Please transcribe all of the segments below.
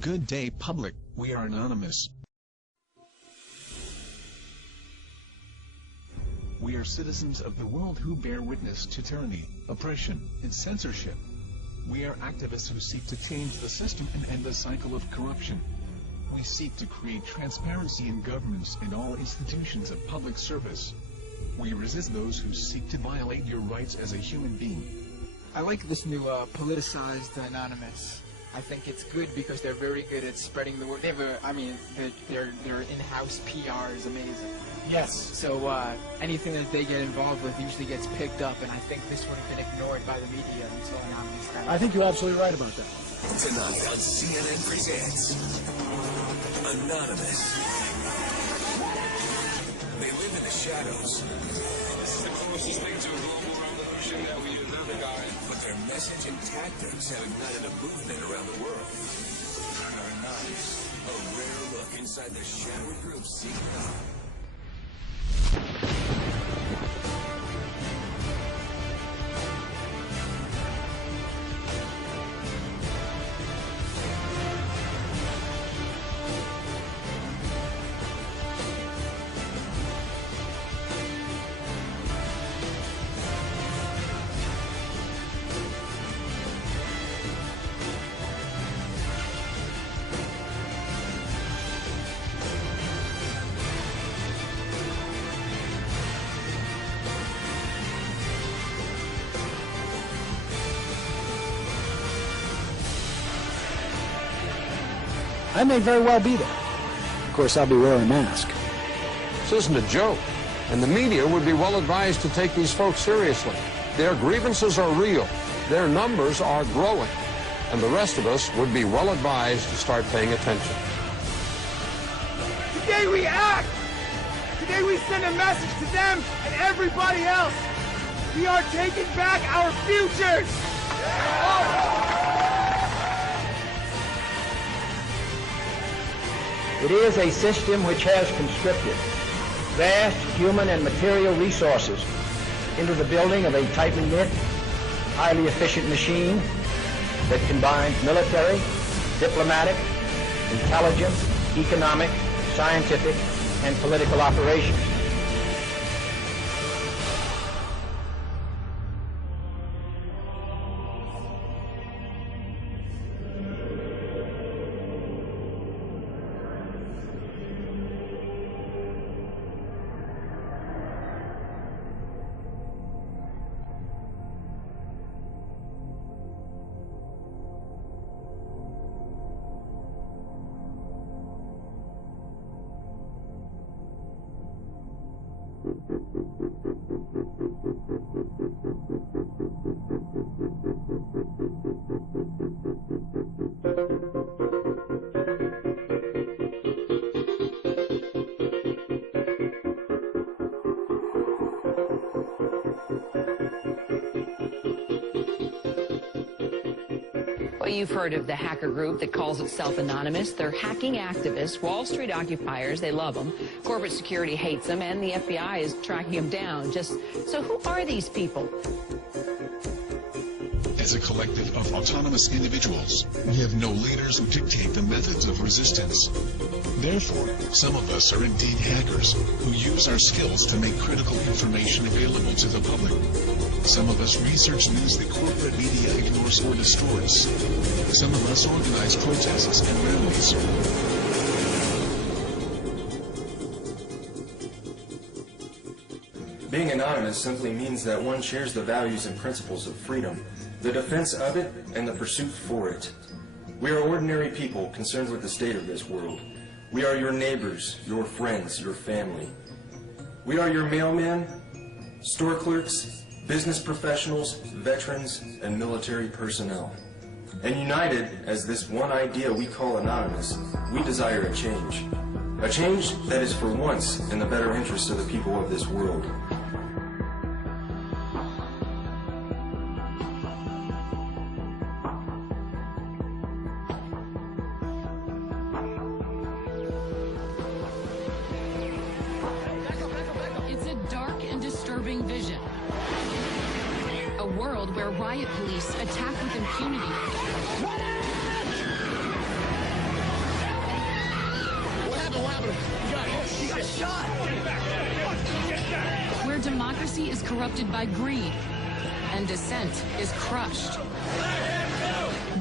Good day, public. We are anonymous. We are citizens of the world who bear witness to tyranny, oppression, and censorship. We are activists who seek to change the system and end the cycle of corruption. We seek to create transparency in governments and all institutions of public service. We resist those who seek to violate your rights as a human being. I like this new politicized Anonymous. I think it's good because they're very good at spreading the word. They have their in-house PR is amazing. Yes. So anything that they get involved with usually gets picked up, and I think this would have been ignored by the media until Anonymous started. I think you're absolutely right about that. Tonight on CNN Presents Anonymous. They live in the shadows. This is the closest thing to a global revolution that we are living on. But their message and tactics have ignited a movement around the world. Anonymous, a rare look inside the shadowy group seeking out. I may very well be there. Of course, I'll be wearing a mask. This isn't a joke, and the media would be well advised to take these folks seriously. Their grievances are real, their numbers are growing, and the rest of us would be well advised to start paying attention. Today we act! Today we send a message to them and everybody else! We are taking back our futures! It is a system which has conscripted vast human and material resources into the building of a tightly knit, highly efficient machine that combines military, diplomatic, intelligence, economic, scientific, and political operations. Well, you've heard of the hacker group that calls itself Anonymous. They're hacking activists, Wall Street occupiers. They love them. Corporate security hates them, and the FBI is tracking them down. So who are these people? As a collective of autonomous individuals, we have no leaders who dictate the methods of resistance. Therefore, some of us are indeed hackers, who use our skills to make critical information available to the public. Some of us research news that corporate media ignores or destroys. Some of us organize protests and rallies. Being anonymous simply means that one shares the values and principles of freedom, the defense of it, and the pursuit for it. We are ordinary people concerned with the state of this world. We are your neighbors, your friends, your family. We are your mailmen, store clerks, business professionals, veterans, and military personnel. And united as this one idea we call Anonymous, we desire a change. A change that is for once in the better interests of the people of this world. It's a dark and disturbing vision. A world where riot police attack with impunity. He got shot! Get back! Get back! Where democracy is corrupted by greed and dissent is crushed.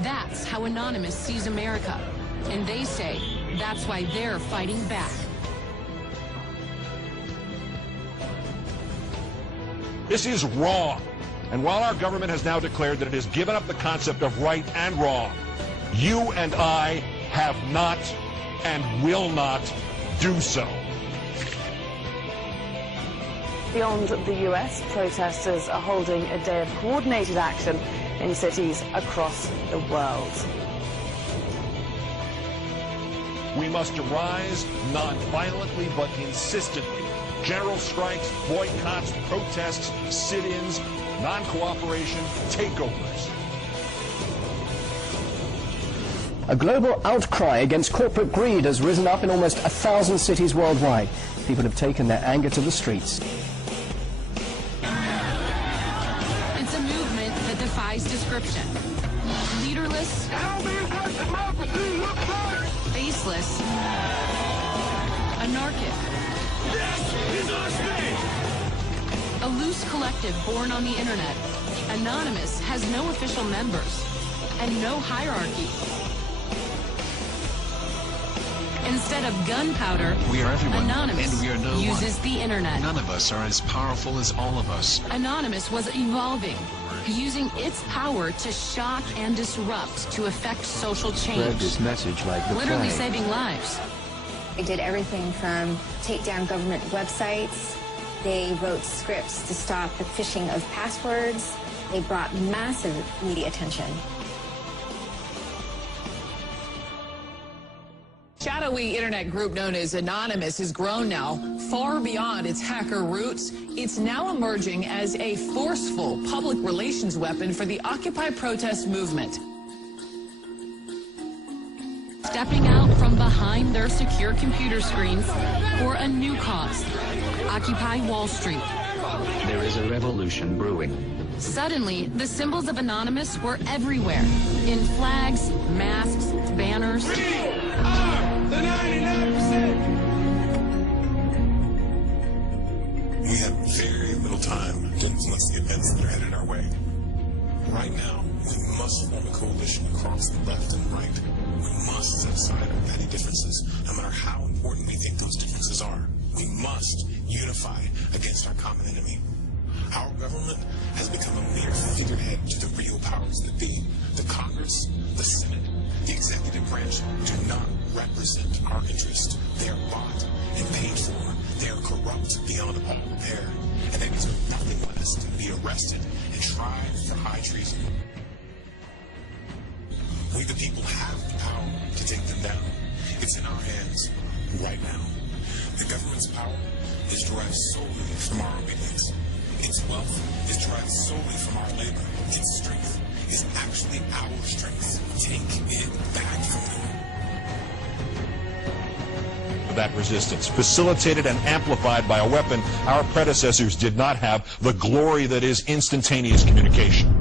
That's how Anonymous sees America. And they say that's why they're fighting back. This is wrong. And while our government has now declared that it has given up the concept of right and wrong, you and I have not and will not do so. Beyond the US, protesters are holding a day of coordinated action in cities across the world. We must arise non-violently but insistently. General strikes, boycotts, protests, sit-ins, non-cooperation, takeovers. A global outcry against corporate greed has risen up in almost 1,000 cities worldwide. People have taken their anger to the streets. It's a movement that defies description. Leaderless, faceless, anarchic. A loose collective born on the internet, Anonymous has no official members and no hierarchy. Instead of gunpowder, We are everyone, Anonymous and we are no uses one. the internet. None of us are as powerful as all of us. Anonymous was evolving, using its power to shock and disrupt to affect social change. Spread this message like the Literally plague. saving lives. They did everything from take down government websites. They wrote scripts to stop the phishing of passwords. They brought massive media attention. Shadowy internet group known as Anonymous has grown now far beyond its hacker roots. It's now emerging as a forceful public relations weapon for the Occupy protest movement. Stepping out from behind their secure computer screens for a new cause, Occupy Wall Street. There is a revolution brewing. Suddenly, the symbols of Anonymous were everywhere, in flags, masks, banners. The 99%! We have very little time to influence the events that are headed our way. Right now, we must form a coalition across the left and right. We must set aside our petty differences, no matter how important we think those differences are. We must unify against our common enemy. Our government has become a mere figurehead to the real powers that be. The Congress, the Senate, the executive branch do not represent our interest. They are bought and paid for. They are corrupt beyond all repair, and they deserve nothing less than to be arrested and tried for high treason. We the people have the power to take them down. It's in our hands right now. The government's power is derived solely from our obedience. Its wealth is derived solely from our labor. Its strength is actually our strength. Take it back from them. That resistance, facilitated and amplified by a weapon our predecessors did not have, the glory that is instantaneous communication.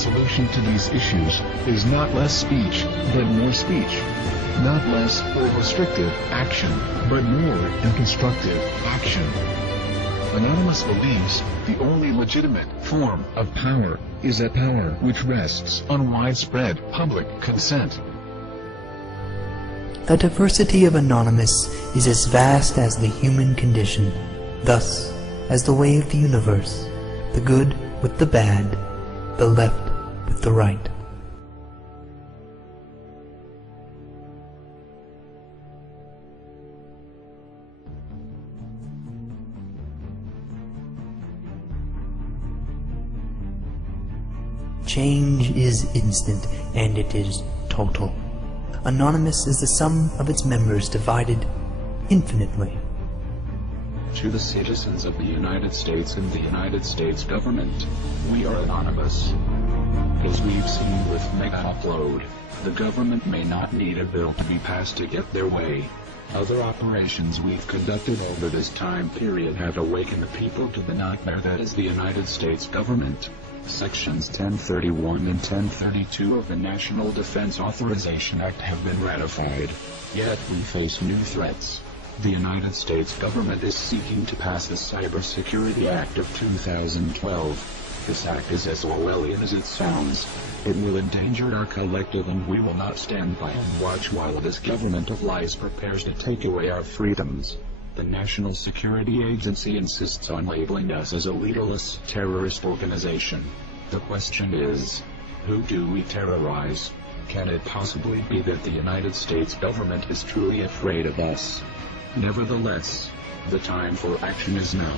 solution to these issues is not less speech, but more speech. Not less or restrictive action, but more and constructive action. Anonymous believes the only legitimate form of power is a power which rests on widespread public consent. The diversity of Anonymous is as vast as the human condition, thus, as the way of the universe, the good with the bad, the left with the right. Change is instant, and it is total. Anonymous is the sum of its members divided infinitely. To the citizens of the United States and the United States government, we are anonymous. As we've seen with Mega Upload, the government may not need a bill to be passed to get their way. Other operations we've conducted over this time period have awakened the people to the nightmare that is the United States government. Sections 1031 and 1032 of the National Defense Authorization Act have been ratified. Yet we face new threats. The United States government is seeking to pass the Cybersecurity Act of 2012. This act is as Orwellian as it sounds. It will endanger our collective, and we will not stand by and watch while this government of lies prepares to take away our freedoms. The National Security Agency insists on labeling us as a leaderless terrorist organization. The question is, who do we terrorize? Can it possibly be that the United States government is truly afraid of us? Nevertheless, the time for action is now.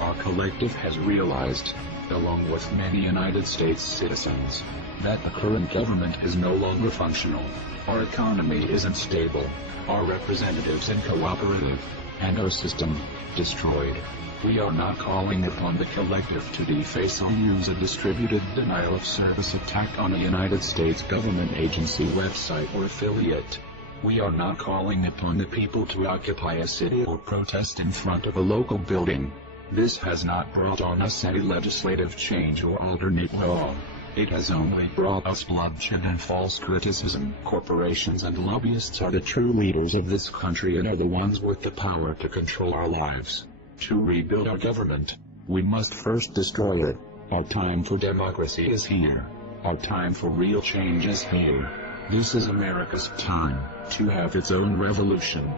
Our collective has realized, along with many United States citizens, that the current government is no longer functional. Our economy isn't stable, our representatives uncooperative, and our system destroyed. We are not calling upon the collective to deface or use a distributed denial of service attack on a United States government agency website or affiliate. We are not calling upon the people to occupy a city or protest in front of a local building. This has not brought on us any legislative change or alternate law. It has only brought us bloodshed and false criticism. Corporations and lobbyists are the true leaders of this country and are the ones with the power to control our lives. To rebuild our government, we must first destroy it. Our time for democracy is here. Our time for real change is here. This is America's time to have its own revolution.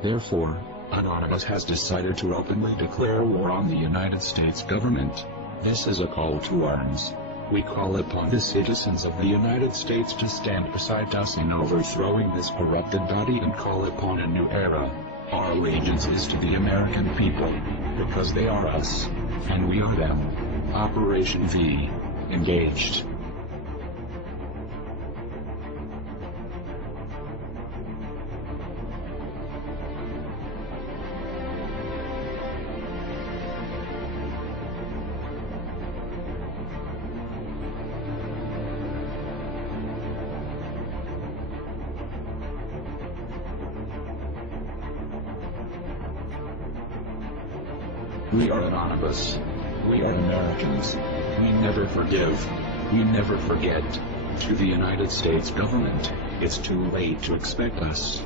Therefore, Anonymous has decided to openly declare war on the United States government. This is a call to arms. We call upon the citizens of the United States to stand beside us in overthrowing this corrupted body and call upon a new era. Our allegiance is to the American people, because they are us, and we are them. Operation V. Engaged. We are anonymous. We are Americans. We never forgive. We never forget. To the United States government, it's too late to expect us.